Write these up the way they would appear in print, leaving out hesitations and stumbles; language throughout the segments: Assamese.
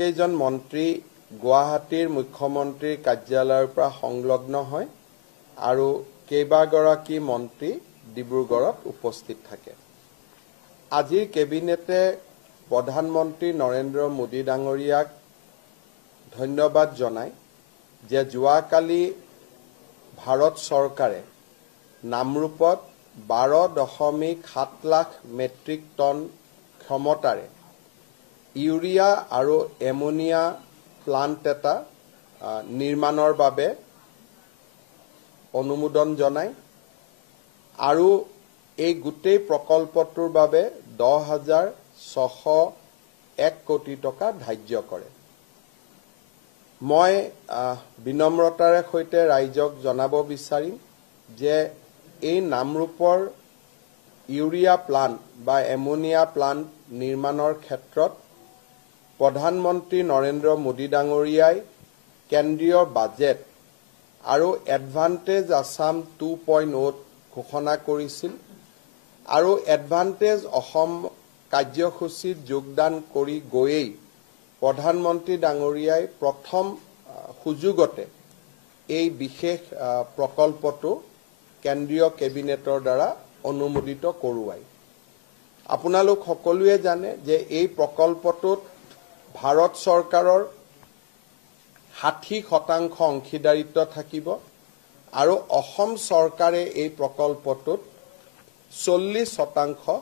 কেইজন মন্ত্ৰী গুৱাহাটীৰ মুখ্যমন্ত্ৰীৰ কাৰ্যালয়ৰ পৰা সংলগ্ন হয় আৰু কেইবাগৰাকী মন্ত্ৰী ডিব্ৰুগড়ত উপস্থিত থাকে। আজিৰ কেবিনেটে প্ৰধানমন্ত্ৰী নৰেন্দ্ৰ মোদী ডাঙৰীয়াক ধন্যবাদ জনায় যে যোৱাকালি ভাৰত চৰকাৰে নামৰূপত 12.7 লাখ মেট্ৰিক টন ক্ষমতাৰে ইউৰিয়া আৰু এমোনিয়া প্লান্ট এটা নিৰ্মাণৰ বাবে অনুমোদন জনায় আৰু এই গোটেই প্ৰকল্পটোৰ বাবে 10,601 কোটি টকা ধাৰ্য কৰে। মই বিনম্ৰতাৰে সৈতে ৰাইজক জনাব বিচাৰিম যে এই নামৰূপৰ ইউৰিয়া প্লান্ট বা এমোনিয়া প্লান্ট নিৰ্মাণৰ ক্ষেত্ৰত প্ৰধানমন্ত্ৰী নৰেন্দ্ৰ মোদী ডাঙৰীয়াই কেন্দ্ৰীয় বাজেট আৰু এডভান্টেজ আসাম 2.0 ঘোষণা কৰিছিল আৰু এডভান্টেজ অসম কাৰ্যসূচীত যোগদান কৰি গৈয়েই প্ৰধানমন্ত্ৰী ডাঙৰীয়াই প্ৰথম সুযোগতে এই বিশেষ প্ৰকল্পটো কেন্দ্ৰীয় কেবিনেটৰ দ্বাৰা অনুমোদিত কৰোৱাই। আপোনালোক সকলোৱে জানে যে এই প্ৰকল্পটোত ভাৰত চৰকাৰৰ 60% অংশীদাৰিত্ব থাকিব আৰু অসম চৰকাৰে এই প্ৰকল্পটোত 40%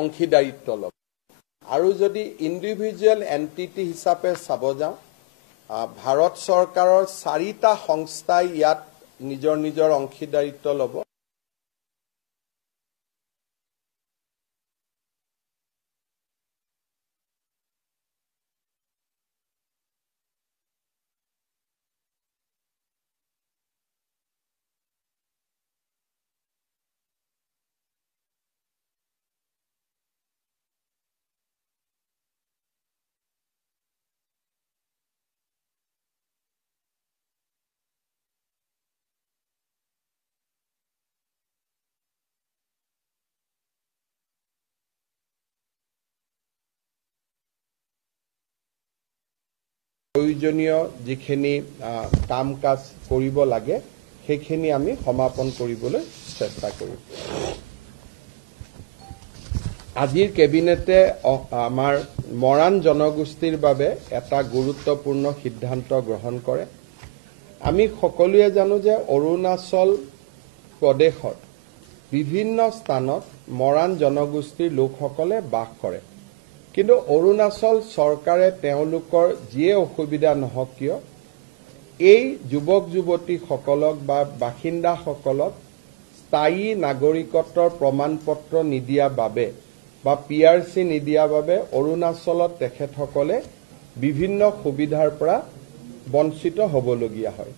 অংশীদাৰিত্ব ল'ব। আৰু যদি ইণ্ডিভিজুৱেল এণ্টিটি হিচাপে চাব যাওঁ, ভাৰত চৰকাৰৰ 4টা সংস্থাই ইয়াত নিজৰ নিজৰ অংশীদাৰিত্ব ল'ব। প্ৰয়োজনীয় যিখিনি কাম কাজ কৰিব লাগে সেইখিনি আমি সমাপন কৰিবলৈ চেষ্টা কৰিম। আজিৰ কেবিনেটে আমাৰ মৰাণ জনগোষ্ঠীৰ বাবে এটা গুৰুত্বপূৰ্ণ সিদ্ধান্ত গ্ৰহণ কৰে। আমি সকলোৱে জানো যে অৰুণাচল প্ৰদেশত বিভিন্ন স্থানত মৰাণ জনগোষ্ঠীৰ লোকসকলে বাস কৰে, কিন্তু অৰুণাচল চৰকাৰে তেওঁলোকৰ যিয়ে অসুবিধা নহওক কিয় এই যুৱক যুৱতীসকলক বা বাসিন্দাসকলক স্থায়ী নাগৰিকত্বৰ প্ৰমাণপত্ৰ নিদিয়া বাবে বা PRC নিদিয়া বাবে অৰুণাচলত তেখেতসকলে বিভিন্ন সুবিধাৰ পৰা বঞ্চিত হ'বলগীয়া হয়।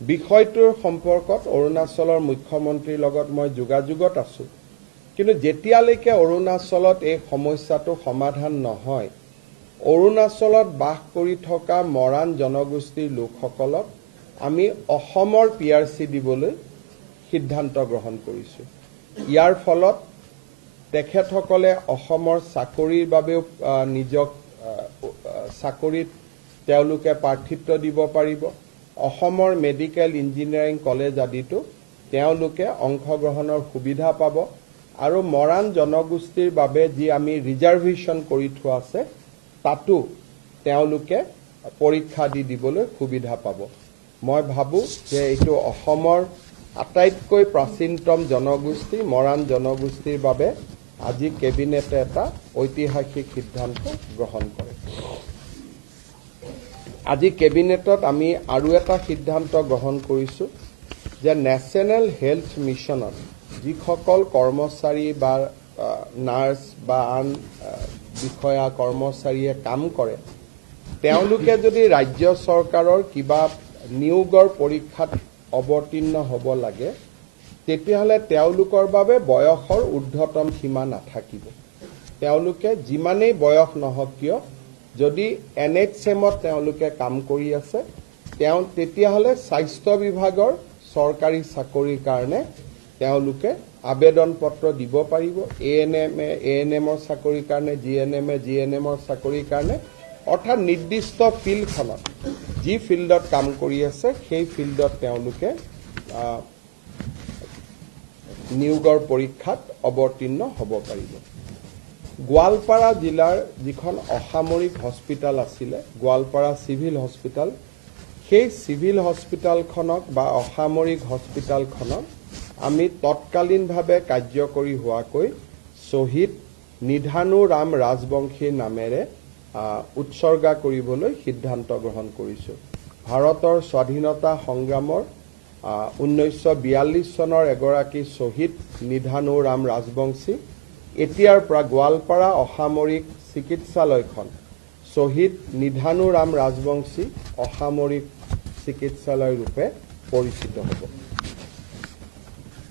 বিষয়টোৰ সম্পৰ্কত অৰুণাচলৰ মুখ্যমন্ত্ৰীৰ লগত মই যোগাযোগত আছো, কিন্তু যেতিয়ালৈকে অৰুণাচলত এই সমস্যাটো সমাধান নহয়, অৰুণাচলত বাস কৰি থকা মৰাণ জনগোষ্ঠীৰ লোকসকলক আমি অসমৰ PRC দিবলৈ সিদ্ধান্ত গ্ৰহণ কৰিছো। ইয়াৰ ফলত তেখেতসকলে অসমৰ চাকৰিৰ বাবেও নিজক চাকৰিত তেওঁলোকে প্ৰাৰ্থিত্ব দিব পাৰিব। অসমৰ মেডিকেল ইঞ্জিনিয়াৰিং কলেজ আদিতো তেওঁলোকে অংশগ্ৰহণৰ সুবিধা পাব আৰু মৰাণ জনগোষ্ঠীৰ বাবে যি আমি ৰিজাৰ্ভেশ্যন কৰি থোৱা আছে তাতো তেওঁলোকে পৰীক্ষা দিবলৈ সুবিধা পাব। মই ভাবো যে এইটো অসমৰ আটাইতকৈ প্ৰাচীনতম জনগোষ্ঠী মৰাণ জনগোষ্ঠীৰ বাবে আজি কেবিনেটে এটা ঐতিহাসিক সিদ্ধান্ত গ্ৰহণ কৰে। আজি কেবিনেটত আমি আৰু এটা সিদ্ধান্ত গ্ৰহণ কৰিছো যে নেশ্যনেল হেল্থ মিছনত যিসকল কৰ্মচাৰী বা নাৰ্ছ বা আন বিষয়া কৰ্মচাৰীয়ে কাম কৰে, তেওঁলোকে যদি ৰাজ্য চৰকাৰৰ কিবা নিয়োগৰ পৰীক্ষাত অৱতীৰ্ণ হ'ব লাগে, তেতিয়াহ'লে তেওঁলোকৰ বাবে বয়সৰ ঊৰ্ধ্বতম সীমা নাথাকিব। তেওঁলোকে যিমানেই বয়স নহওক কিয় যদি NHMত তেওঁলোকে কাম কৰি আছে, তেতিয়াহ'লে স্বাস্থ্য বিভাগৰ চৰকাৰী চাকৰিৰ কাৰণে তেওঁলোকে আবেদন পত্ৰ দিব পাৰিব এএনএমৰ চাকৰিৰ কাৰণে জিএনএমৰ চাকৰিৰ কাৰণে অৰ্থাৎ নিৰ্দিষ্ট ফিল্ডখনত যি ফিল্ডত কাম কৰি আছে সেই ফিল্ডত তেওঁলোকে নিয়োগৰ পৰীক্ষাত অৱতীৰ্ণ হ'ব পাৰিব গোৱালপাৰা জিলাৰ যিখন অসামৰিক হস্পিটাল আছিলে গোৱালপাৰা সিভিল হস্পিটাল সেই সিভিল হস্পিটালখনক বা অসামৰিক হস্পিটালখনক আমি তৎকালীনভাৱে কাৰ্যকৰী হোৱাকৈ শ্বহীদ নিধানু ৰাম ৰাজবংশীৰ নামেৰে উৎসৰ্গা কৰিবলৈ সিদ্ধান্ত গ্ৰহণ কৰিছো ভাৰতৰ স্বাধীনতা সংগ্ৰামৰ 1942 চনৰ এগৰাকী শ্বহীদ নিধানু ৰাম ৰাজবংশী এতিয়াৰ পৰা গোৱালপাৰা অসামৰিক চিকিৎসালয়খন শ্বহীদ নিধানু ৰাম ৰাজবংশী অসামৰিক চিকিৎসালয় ৰূপে পৰিচিত হ'ব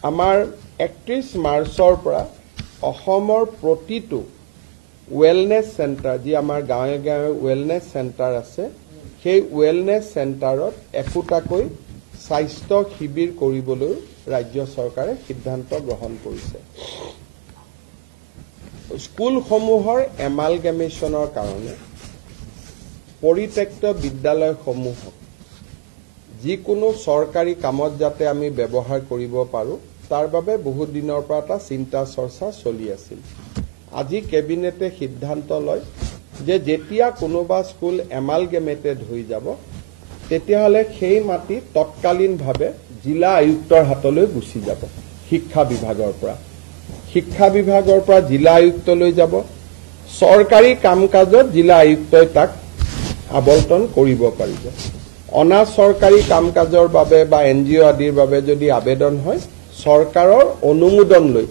আমাৰ 31 মাৰ্চৰ পৰা অসমৰ প্ৰতিটো ৱেলনেছ চেণ্টাৰ যি আমাৰ গাঁৱে গাঁৱে ৱেলনেছ চেণ্টাৰ আছে সেই ৱেলনেছ চেণ্টাৰত একোটাকৈ স্বাস্থ্য শিবিৰ কৰিবলৈ ৰাজ্য চৰকাৰে সিদ্ধান্ত গ্ৰহণ কৰিছে স্কুলসমূহৰ এমালগেমেশ্যনৰ কাৰণে পৰিত্যক্ত বিদ্যালয়সমূহক যিকোনো চৰকাৰী কামত যাতে আমি ব্যৱহাৰ কৰিব পাৰোঁ তাৰ বাবে বহু দিনৰ পৰা এটা চিন্তা চৰ্চা চলি আছিল আজি কেবিনেটে সিদ্ধান্ত লয় যে যেতিয়া কোনোবা স্কুল এমালগেমেটেড হৈ যাব তেতিয়াহ'লে সেই মাটি তৎকালীনভাৱে জিলা আয়ুক্তৰ হাতলৈ গুচি যাব শিক্ষা বিভাগৰ পৰা জিলা আয়ুক্তলৈ যাব চৰকাৰী কাম কাজত জিলা আয়ুক্তই তাক আবণ্টন কৰিব পাৰিব অনা চৰকাৰী কাম কাজৰ বাবে বা এনজিঅ আদিৰ বাবে যদি আবেদন হয় চৰকাৰৰ অনুমোদন লৈ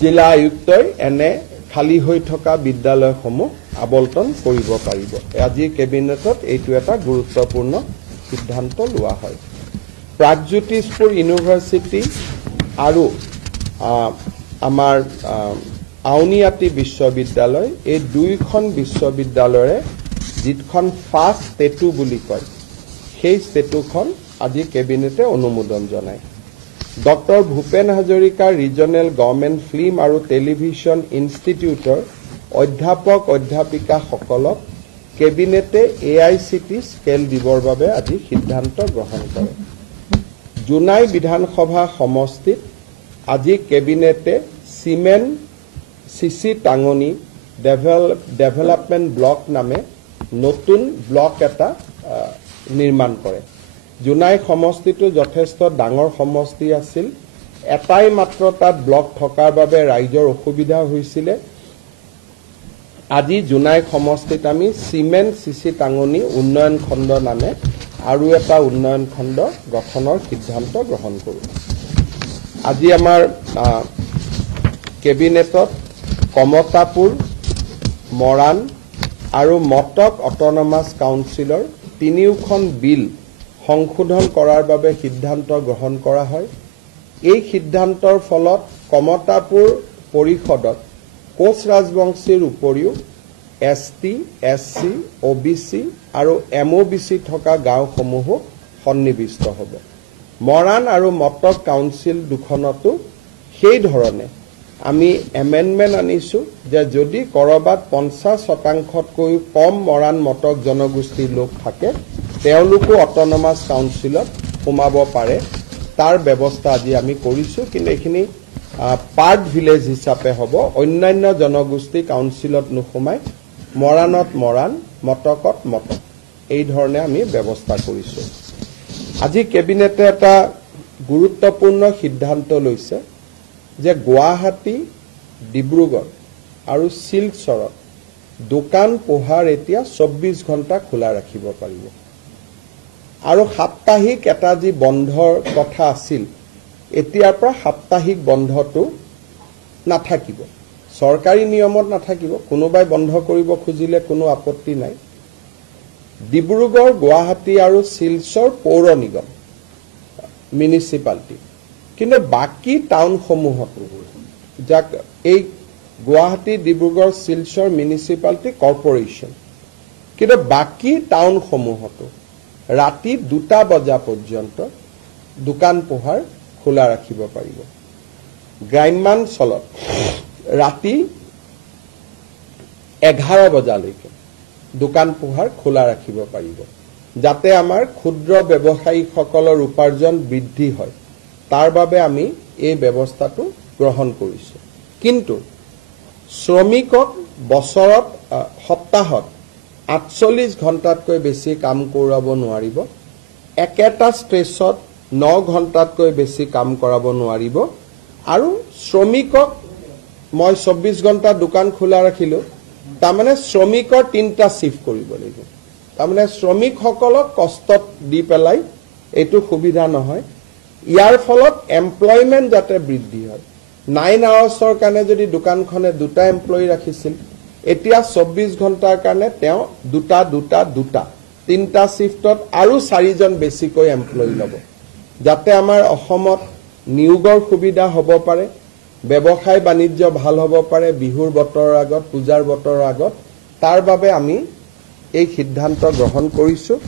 জিলা আয়ুক্তই এনে খালি হৈ থকা বিদ্যালয়সমূহ আবণ্টন কৰিব পাৰিব আজি কেবিনেটত এইটো এটা গুৰুত্বপূৰ্ণ সিদ্ধান্ত লোৱা হয় প্ৰাগজ্যোতিষপুৰ ইউনিভাৰ্চিটি আৰু আমাৰ আউনীআটী বিশ্ববিদ্যালয় এই দুইখন বিশ্ববিদ্যালয়ৰে যিখন ফাৰ্ষ্ট ষ্টেটু বুলি কয় সেই ষ্টেটুখন আজি কেবিনেটে অনুমোদন জনায় doctor Bhupen Hazarika regional government film আৰু টেলিভিছন ইনষ্টিটিউটৰ অধ্যাপক অধ্যাপিকাসকলক কেবিনেটে AICT স্কেল দিবৰ বাবে আজি সিদ্ধান্ত গ্ৰহণ কৰে জোনাই বিধানসভা সমষ্টিত আজি কেবিনেটে চিমেণ্ট চিচি টাঙনি ডেভেলপমেণ্ট ব্লক নামে নতুন ব্লক এটা নিৰ্মাণ কৰে জোনাই সমষ্টিটো যথেষ্ট ডাঙৰ সমষ্টি আছিল এটাই মাত্ৰ তাত ব্লক থকাৰ বাবে ৰাইজৰ অসুবিধা হৈছিল আজি জোনাই সমষ্টিত আমি চিমেণ্ট চিচি টাঙনি উন্নয়ন খণ্ড নামে আৰু এটা উন্নয়ন খণ্ড গঠনৰ সিদ্ধান্ত গ্ৰহণ কৰোঁ আজি আমাৰ কেবিনেটত কমতাপুৰ মৰাণ আৰু মটক অট'নমাছ কাউন্সিলৰ তিনিওখন বিল সংশোধন কৰাৰ বাবে সিদ্ধান্ত গ্ৰহণ কৰা হয় এই সিদ্ধান্তৰ ফলত কমতাপুৰ পৰিষদত কোচ ৰাজবংশীৰ উপৰিও ST SC OBC আৰু MOBC থকা গাঁওসমূহো সন্নিৱিষ্ট হ'ব মৰাণ আৰু মটক কাউন্সিল দুখনতো সেই ধৰণে আমি এমেণ্ডমেণ্ট আনিছো যে যদি কৰবাত 50% কম মৰাণ মটক জনগোষ্ঠীৰ লোক থাকে তেওঁলোকো অট'নমাছ কাউন্সিলত সোমাব পাৰে তাৰ ব্যৱস্থা আজি আমি কৰিছো কিন্তু এইখিনি পাৰ্ট ভিলেজ হিচাপে হ'ব অন্যান্য জনগোষ্ঠী কাউন্সিলত নোসোমাই মৰাণত মৰাণ মটকত মটক এই ধৰণে আমি ব্যৱস্থা কৰিছো আজি কেবিনেটে এটা গুৰুত্বপূৰ্ণ সিদ্ধান্ত লৈছে যে গুৱাহাটী ডিব্ৰুগড় আৰু শিলচৰত দোকান পোহাৰ এতিয়া 24 ঘণ্টা খোলা ৰাখিব পাৰিব আৰু সাপ্তাহিক এটা যি বন্ধৰ কথা আছিল এতিয়াৰ পৰা সাপ্তাহিক বন্ধটো নাথাকিব চৰকাৰী নিয়মত নাথাকিব কোনোবাই বন্ধ কৰিব খুজিলে কোনো আপত্তি নাই ডিব্ৰুগড় গুৱাহাটী আৰু শিলচৰ পৌৰ নিগম মিউনিচিপালিটি কিন্তু বাকি টাউনসমূহতো যাক এই গুৱাহাটী ডিব্ৰুগড় শিলচৰ মিউনিচিপালিটি কৰ্পোৰেশ্যন কিন্তু বাকি টাউনসমূহতো ৰাতি 2টা বজা পৰ্যন্ত দোকান পোহাৰ খোলা ৰাখিব পাৰিব গ্ৰাম্যাঞ্চলত ৰাতি 11 বজালৈকে দোকান পোহাৰ খোলা ৰাখিব পাৰিব, যাতে আমাৰ ক্ষুদ্ৰ ব্যৱসায়ীসকলৰ উপাৰ্জন বৃদ্ধি হয়। তাৰ বাবে আমি এই ব্যৱস্থাটো গ্ৰহণ কৰিছোঁ। কিন্তু শ্ৰমিকক বছৰত সপ্তাহত 48 ঘণ্টাতকৈ বেছি কাম কৰাব নোৱাৰিব, একেটা ষ্ট্ৰেচত 9 ঘণ্টাতকৈ বেছি কাম কৰাব নোৱাৰিব। আৰু শ্ৰমিকক মই 24 ঘণ্টা দোকান খোলা ৰাখিলোঁ, তাৰমানে শ্ৰমিকৰ 3টা শিফ্ট কৰিব লাগিব। তাৰমানে শ্ৰমিকসকলক কষ্টত দি পেলাই এইটো সুবিধা নহয়। ইয়াৰ ফলত এমপ্লয়মেণ্ট যাতে বৃদ্ধি হয়। 9 আৱাৰ্ছৰ কাৰণে যদি দোকানখনে 2টা এমপ্লয়ী ৰাখিছিল, এতিয়া 24 ঘণ্টাৰ কাৰণে তেওঁ 2টা 3টা শিফ্টত আৰু 4জন বেছিকৈ এমপ্লয়ী ল'ব, যাতে আমাৰ অসমত নিয়োগৰ সুবিধা হ'ব পাৰে, ব্যৱসায় বাণিজ্য ভাল হ'ব পাৰে বিহুৰ বতৰৰ আগত, পূজাৰ বতৰৰ আগত। তাৰ বাবে আমি এই সিদ্ধান্ত গ্ৰহণ কৰিছোঁ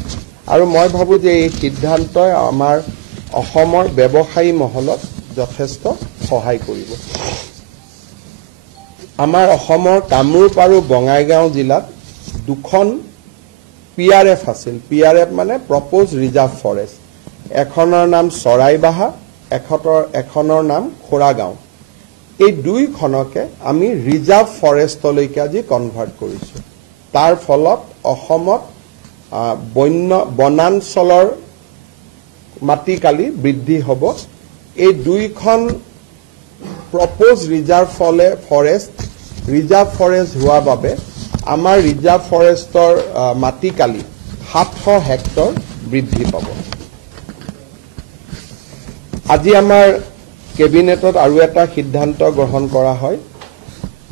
আৰু মই ভাবোঁ যে এই সিদ্ধান্তই আমাৰ অসমৰ ব্যৱসায়ী মহলত যথেষ্ট সহায় কৰিব। আমাৰ অসমৰ কামৰূপ আৰু বঙাইগাঁও জিলাত 2খন PRF আছিল। PRF মানে প্ৰপ'জ ৰিজাৰ্ভ ফৰেষ্ট। এখনৰ নাম চৰাইবাহা, এখনৰ নাম খোৰাগাঁও। এই 2খনকে আমি ৰিজাৰ্ভ ফৰেষ্টলৈকে আজি কনভাৰ্ট কৰিছোঁ। তাৰ ফলত অসমত বনাঞ্চলৰ মাটিকালি বৃদ্ধি হ'ব। এই 2খন প্ৰপ'জ ৰিজাৰ্ভ ফৰেষ্ট হোৱাৰ বাবে আমাৰ ৰিজাৰ্ভ ফৰেষ্টৰ মাটিকালি 700 হেক্টৰ বৃদ্ধি পাব। আজি আমাৰ কেবিনেটত আৰু এটা সিদ্ধান্ত গ্ৰহণ কৰা হয়।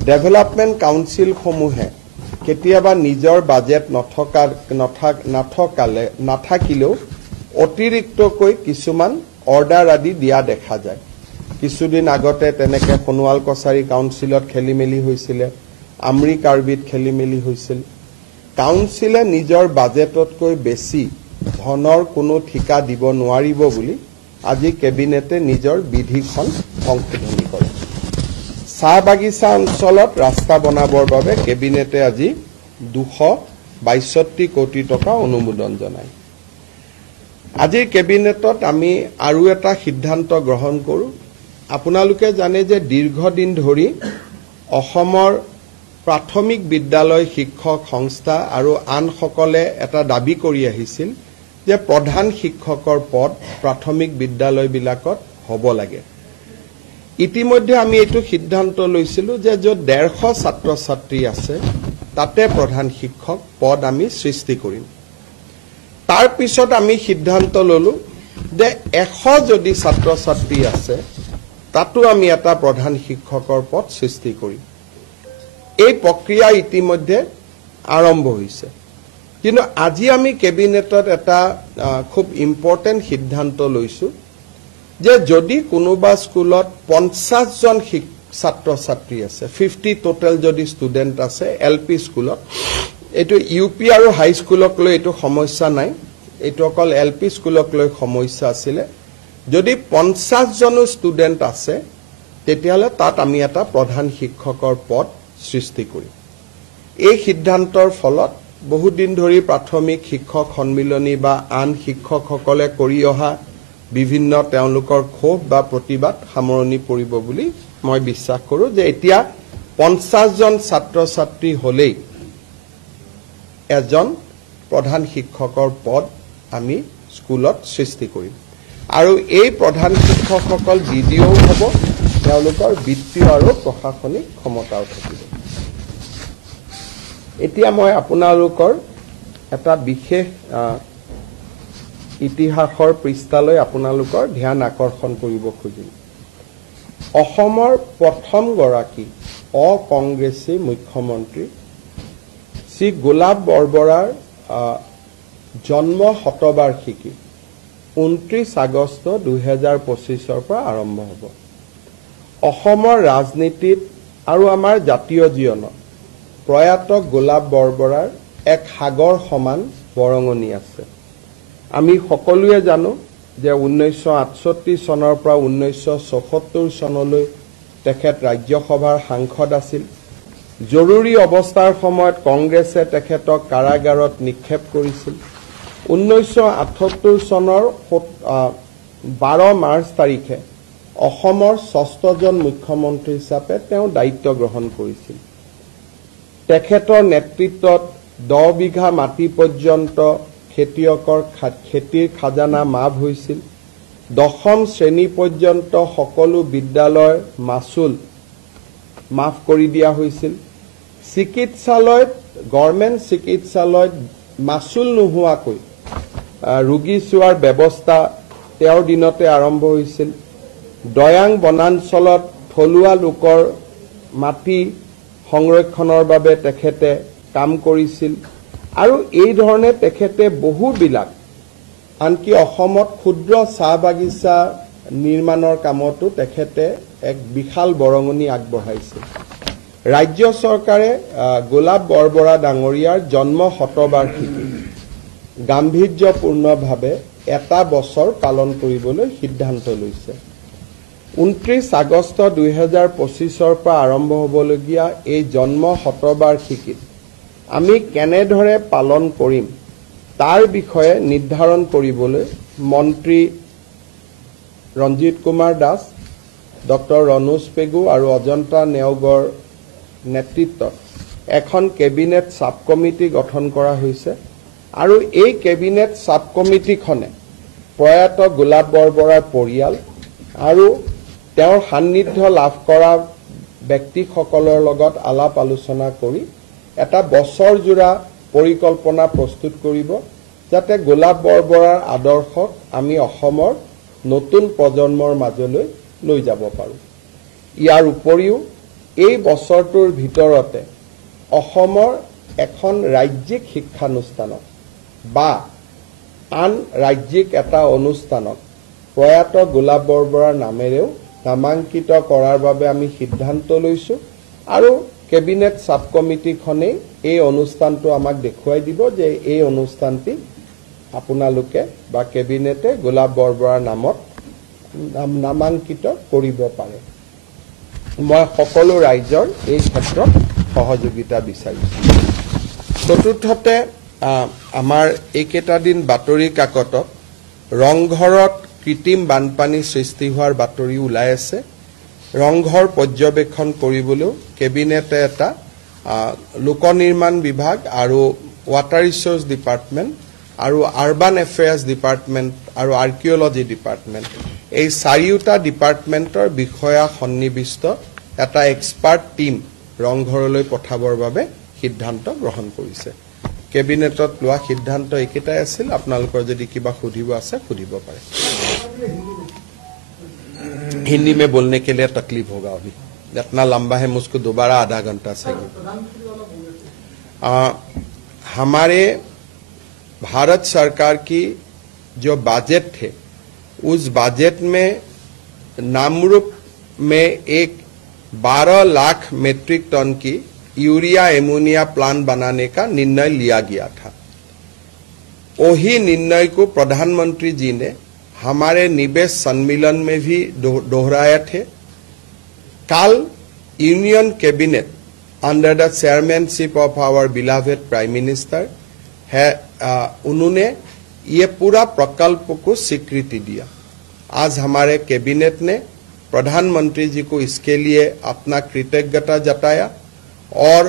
ডেভেলপমেণ্ট কাউন্সিলসমূহে কেতিয়াবা নিজৰ বাজেট নাথাকিলেও অতিৰিক্তকৈ কিছুমান অৰ্ডাৰ আদি দিয়া দেখা যায়। কিছুদিন আগতে তেনেকৈ সোণোৱাল কছাৰী কাউন্সিলত খেলি মেলি হৈছিলে, আমৰি কাৰ্বিত খেলি মেলি হৈছিল। কাউন্সিলে নিজৰ বাজেটতকৈ বেছি ধনৰ কোনো ঠিকা দিব নোৱাৰিব বুলি আজি কেবিনেটে নিজৰ বিধিখন সংশোধনী কৰে। চাহ বাগিচা অঞ্চলত ৰাস্তা বনাবৰ বাবে কেবিনেটে আজি 262 কোটি টকা অনুমোদন জনায়। আজিৰ কেবিনেটত আমি আৰু এটা সিদ্ধান্ত গ্ৰহণ কৰোঁ। আপোনালোকে জানে যে দীৰ্ঘদিন ধৰি অসমৰ প্ৰাথমিক বিদ্যালয় শিক্ষক সংস্থা আৰু আনসকলে এটা দাবী কৰি আহিছিল যে প্ৰধান শিক্ষকৰ পদ প্ৰাথমিক বিদ্যালয়বিলাকত হ'ব লাগে। ইতিমধ্যে আমি এইটো সিদ্ধান্ত লৈছিলোঁ যে য'ত 150 ছাত্ৰ ছাত্ৰী আছে তাতে প্ৰধান শিক্ষক পদ আমি সৃষ্টি কৰিম। তাৰ পিছত আমি সিদ্ধান্ত ল'লোঁ যে 100 যদি ছাত্ৰ ছাত্ৰী আছে তাতো আমি এটা প্ৰধান শিক্ষকৰ পদ সৃষ্টি কৰিম। এই প্ৰক্ৰিয়া ইতিমধ্যে আৰম্ভ হৈছে। কিন্তু আজি আমি কেবিনেটত এটা খুব ইম্পৰ্টেণ্ট সিদ্ধান্ত লৈছোঁ যে যদি কোনোবা স্কুলত 50 জন ছাত্ৰ ছাত্ৰী আছে, 50 টোটেল যদি ষ্টুডেণ্ট আছে LP স্কুলত, এইটো UP আৰু হাই স্কুলক লৈ এইটো সমস্যা নাই, এইটো অকল LP স্কুলক লৈ সমস্যা আছিলে। যদি 50 জনো ষ্টুডেণ্ট আছে তেতিয়াহ'লে তাত আমি এটা প্ৰধান শিক্ষকৰ পদ সৃষ্টি কৰিম। এই সিদ্ধান্তৰ ফলত বহুদিন ধৰি প্ৰাথমিক শিক্ষক সন্মিলনী বা আন শিক্ষকসকলে কৰি অহা বিভিন্ন তেওঁলোকৰ ক্ষোভ বা প্ৰতিবাদ সামৰণি পৰিব বুলি মই বিশ্বাস কৰোঁ যে এতিয়া 50 জন ছাত্ৰ ছাত্ৰী হ'লেই এজন প্ৰধান শিক্ষকৰ পদ আমি স্কুলত সৃষ্টি কৰিম। আৰু এই প্ৰধান শিক্ষকসকল DDO হ'ব, তেওঁলোকৰ বিত্তীয় আৰু প্ৰশাসনিক ক্ষমতাও থাকিব। এতিয়া মই আপোনালোকৰ এটা বিশেষ ইতিহাসৰ পৃষ্ঠালৈ আপোনালোকৰ ধ্যান আকৰ্ষণ কৰিব খুজিম। অসমৰ প্ৰথমগৰাকী অকংগ্ৰেছী মুখ্যমন্ত্ৰী শ্ৰী গোলাপ বৰবৰাৰ জন্ম শতবাৰ্ষিকী 29 আগষ্ট 2025 পৰা আৰম্ভ হ'ব। অসমৰ ৰাজনীতিত আৰু আমাৰ জাতীয় জীৱনত প্ৰয়াত গোলাপ বৰবৰাৰ এক সাগৰ সমান বৰঙণি আছে। আমি সকলোৱে জানো যে 1968 চনৰ পৰা 1974 চনলৈ তেখেত ৰাজ্যসভাৰ সাংসদ আছিল। জৰুৰী অৱস্থাৰ সময়ত কংগ্ৰেছে তেখেতক কাৰাগাৰত নিক্ষেপ কৰিছিল। 1978 চনৰ 12 মাৰ্চ তাৰিখে অসমৰ 6জন মুখ্যমন্ত্ৰী হিচাপে তেওঁ দায়িত্ব গ্ৰহণ কৰিছিল। তেখেতৰ নেতৃত্বত 10 বিঘা মাটি পৰ্যন্ত খেতিয়কৰ খেতিৰ খাজানা মাফ হৈছিল। 10ম শ্ৰেণী পৰ্যন্ত সকলো বিদ্যালয়ৰ মাচুল মাফ কৰি দিয়া হৈছিল। চিকিৎসালয়ত গভৰ্ণমেণ্ট চিকিৎসালয়ত মাচুল নোহোৱাকৈ ৰোগী চোৱাৰ ব্যৱস্থা তেওঁৰ দিনতে আৰম্ভ হৈছিল। দয়াং বনাঞ্চলত থলুৱা লোকৰ মাটি সংৰক্ষণৰ বাবে তেখেতে কাম কৰিছিল আৰু এই ধৰণে তেখেতে বহুবিলাক আনকি অসমত ক্ষুদ্ৰ চাহ বাগিচা নিৰ্মাণৰ কামতো তেখেতে এক বিশাল বৰঙণি আগবঢ়াইছিল। ৰাজ্য চৰকাৰে গোলাপ বৰবৰা ডাঙৰীয়াৰ জন্ম শতবাৰ্ষিকী গাম্ভীৰ্যপূৰ্ণভাৱে এটা বছৰ পালন কৰিবলৈ সিদ্ধান্ত লৈছে। 29 আগষ্ট 2025 পৰা আৰম্ভ হ'বলগীয়া এই জন্ম শতবাৰ্ষিকীত আমি কেনেদৰে পালন কৰিম তাৰ বিষয়ে নিৰ্ধাৰণ কৰিবলৈ মন্ত্ৰী ৰঞ্জিত কুমাৰ দাস, ডক্টৰ ৰণোজ পেগু আৰু অজন্তা নেওগৰ নেতৃত্বত এখন কেবিনেট সাব কমিটি গঠন কৰা হৈছে আৰু এই কেবিনেট সাব কমিটিখনে প্ৰয়াত গোলাপ বৰবৰাৰ পৰিয়াল আৰু তেওঁৰ সান্নিধ্য লাভ কৰা ব্যক্তিসকলৰ লগত আলাপ আলোচনা কৰি এটা বছৰজোৰা পৰিকল্পনা প্ৰস্তুত কৰিব যাতে গোলাপ বৰবৰাৰ আদৰ্শক আমি অসমৰ নতুন প্ৰজন্মৰ মাজলৈ লৈ যাব পাৰোঁ। ইয়াৰ উপৰিও এই বছৰটোৰ ভিতৰতে অসমৰ এখন ৰাজ্যিক শিক্ষানুষ্ঠানত বা আন ৰাজ্যিক এটা অনুষ্ঠানত প্ৰয়াত গোলাপ বৰবৰাৰ নামেৰেও নামাঙ্কিত কৰাৰ বাবে আমি সিদ্ধান্ত লৈছো আৰু কেবিনেট সাব কমিটিখনে এই অনুষ্ঠানটো আমাক দেখুৱাই দিব যে এই অনুষ্ঠানটি আপোনালোকে বা কেবিনেটে গোলাপ বৰবৰাৰ নামত নামাঙ্কিত কৰিব পাৰে। মই সকলো ৰাইজৰ এই ক্ষেত্ৰত সহযোগিতা বিচাৰিছো। চতুৰ্থতে আমাৰ এইকেইটা দিন বাতৰি কাকতত ৰংঘৰত কৃত্ৰিম বানপানী সৃষ্টি হোৱাৰ বাতৰি ওলাই আছে। ৰংঘৰ পৰ্যবেক্ষণ কৰিবলৈও কেবিনেটে এটা লোক নিৰ্মাণ বিভাগ আৰু ৱাটাৰ ৰিচোৰ্চ ডিপাৰ্টমেণ্ট আৰু আৰবান এফেয়াৰ্ছ ডিপাৰ্টমেণ্ট আৰু আৰ্কিঅলজি ডিপাৰ্টমেণ্ট এই চাৰিওটা ডিপাৰ্টমেণ্টৰ বিষয়া সন্নিবিষ্ট এটা এক্সপাৰ্ট টিম ৰংঘৰলৈ পঠাবৰ বাবে সিদ্ধান্ত গ্ৰহণ কৰিছে। কেবিনেটত লোৱা সিদ্ধান্ত একেটাই আছিল। আপোনালোকৰ যদি কিবা সুধিব আছে সুধিব পাৰে। हिंदी में बोलने के लिए तकलीफ होगा अभी, इतना लंबा है, मुझको दोबारा आधा घंटा चाहिए। हमारे भारत सरकार की जो बजट थे उस बजट में नामरूप में एक 12 लाख मेट्रिक टन की यूरिया एमोनिया प्लांट बनाने का निर्णय लिया गया था। वही निर्णय को प्रधानमंत्री जी ने हमारे निवेश सम्मेलन में भी दोहराए थे। कल union cabinet under the chairmanship of our beloved prime minister है, उन्होंने ये पूरा प्रकल्प को स्वीकृति दिया। आज हमारे कैबिनेट ने प्रधानमंत्री जी को इसके लिए अपना कृतज्ञता जताया और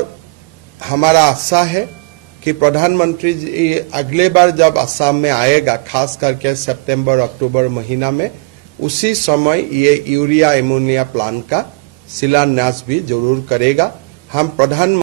हमारा आशा है कि प्रधानमंत्री जी अगले बार जब असम में आएगा, खास करके सितंबर अक्टूबर महीना में, उसी समय ये यूरिया एमोनिया प्लांट का शिलान्यास भी जरूर करेगा। हम प्रधानमंत्री